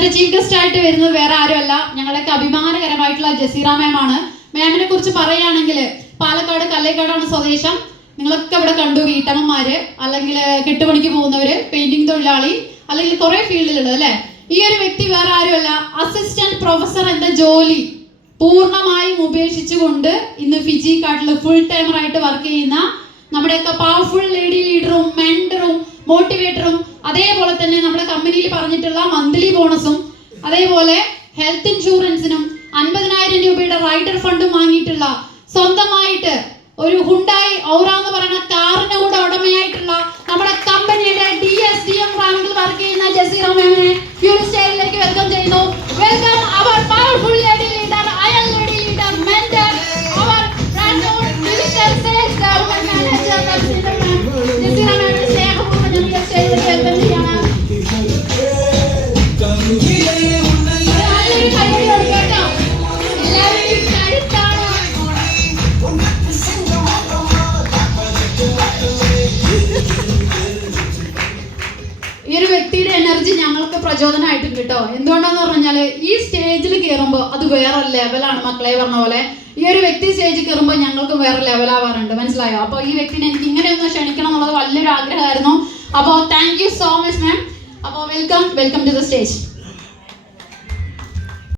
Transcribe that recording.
ഇന്നത്തെ chief guest ആയിട്ട് വരുന്നത് വേറെ ആരുമല്ല, ഞങ്ങളുടെയൊക്കെ അഭിമാനകരമായിട്ടുള്ള ജസീറ മാം ആണ്. മാമിനെ കുറിച്ച് പറയുകയാണെങ്കിൽ പാലക്കാട് കല്ലേക്കാടാണ് സ്വദേശം. നിങ്ങളൊക്കെ ഇവിടെ കണ്ടു, വീട്ടമ്മമാര്, അല്ലെങ്കിൽ കെട്ടുപണിക്ക് പോകുന്നവര്, പെയിന്റിംഗ് തൊഴിലാളി, അല്ലെങ്കിൽ കുറെ ഫീൽഡിലുള്ളത് അല്ലെ. ഈ ഒരു വ്യക്തി വേറെ ആരുമല്ല, അസിസ്റ്റന്റ് പ്രൊഫസർ എന്ന ജോലി പൂർണ്ണമായും ഉപേക്ഷിച്ചുകൊണ്ട് ഇന്ന് ഫിജി കാട്ടിൽ ഫുൾ ടൈമർ ആയിട്ട് വർക്ക് ചെയ്യുന്ന നമ്മുടെയൊക്കെ പവർഫുൾ ലേഡി ലീഡറും മെന്ററും മോട്ടിവേറ്ററും, അതേപോലെ തന്നെ നമ്മുടെ കമ്പനിയിൽ പറഞ്ഞിട്ടുള്ള മന്ത്ലി ബോണസും, അതേപോലെ ഹെൽത്ത് ഇൻഷുറൻസിനും 50,000 രൂപയുടെ റൈഡർ ഫണ്ടും വാങ്ങിയിട്ടുള്ള, സ്വന്തമായിട്ട് ഒരു ഹുണ്ടായി ഔറ എന്ന് പറയുന്ന കാറിന് കൂടെ ഉടമയായിട്ടുള്ള നമ്മുടെ കമ്പനിയുടെ DSDM റാങ്കിൽ വർക്ക് ചെയ്യുന്ന ജസീറ മാമിനെ ഫ്യൂൽ സ്റ്റൈലിലേക്ക് വെൽക്കം ചെയ്യുന്നു. വെൽക്കം അവർ പവർഫുൾ ലേഡി ലീഡർ, അയൽ ലേഡി ലീഡർ, മെന്റർ, അവർ digital sales development manager Jaseera മാമിനെ സ്നേഹപൂർവ്വം ഞങ്ങൾ സ്റ്റൈലിലേക്ക് വെൽക്കം ചെയ്യണം. ഈ ഒരു വ്യക്തിയുടെ എനർജി ഞങ്ങൾക്ക് പ്രചോദനമായിട്ടുണ്ട് കേട്ടോ. എന്തുകൊണ്ടാന്ന് പറഞ്ഞാല് ഈ സ്റ്റേജിൽ കയറുമ്പോൾ അത് വേറെ ലെവലാണ്. മക്കളെ പറഞ്ഞ പോലെ ഈ ഒരു വ്യക്തി സ്റ്റേജിൽ കയറുമ്പോൾ ഞങ്ങൾക്ക് വേറെ ലെവലാവാറുണ്ട്, മനസ്സിലായോ? അപ്പോൾ ഈ വ്യക്തിനെ എനിക്ക് ഇങ്ങനെയൊന്ന് ക്ഷണിക്കണം എന്നുള്ളത് വലിയൊരു ആഗ്രഹമായിരുന്നു. അപ്പോൾ thank you so much ma'am. അപ്പോൾ വെൽക്കം ടു ദ സ്റ്റേജ്.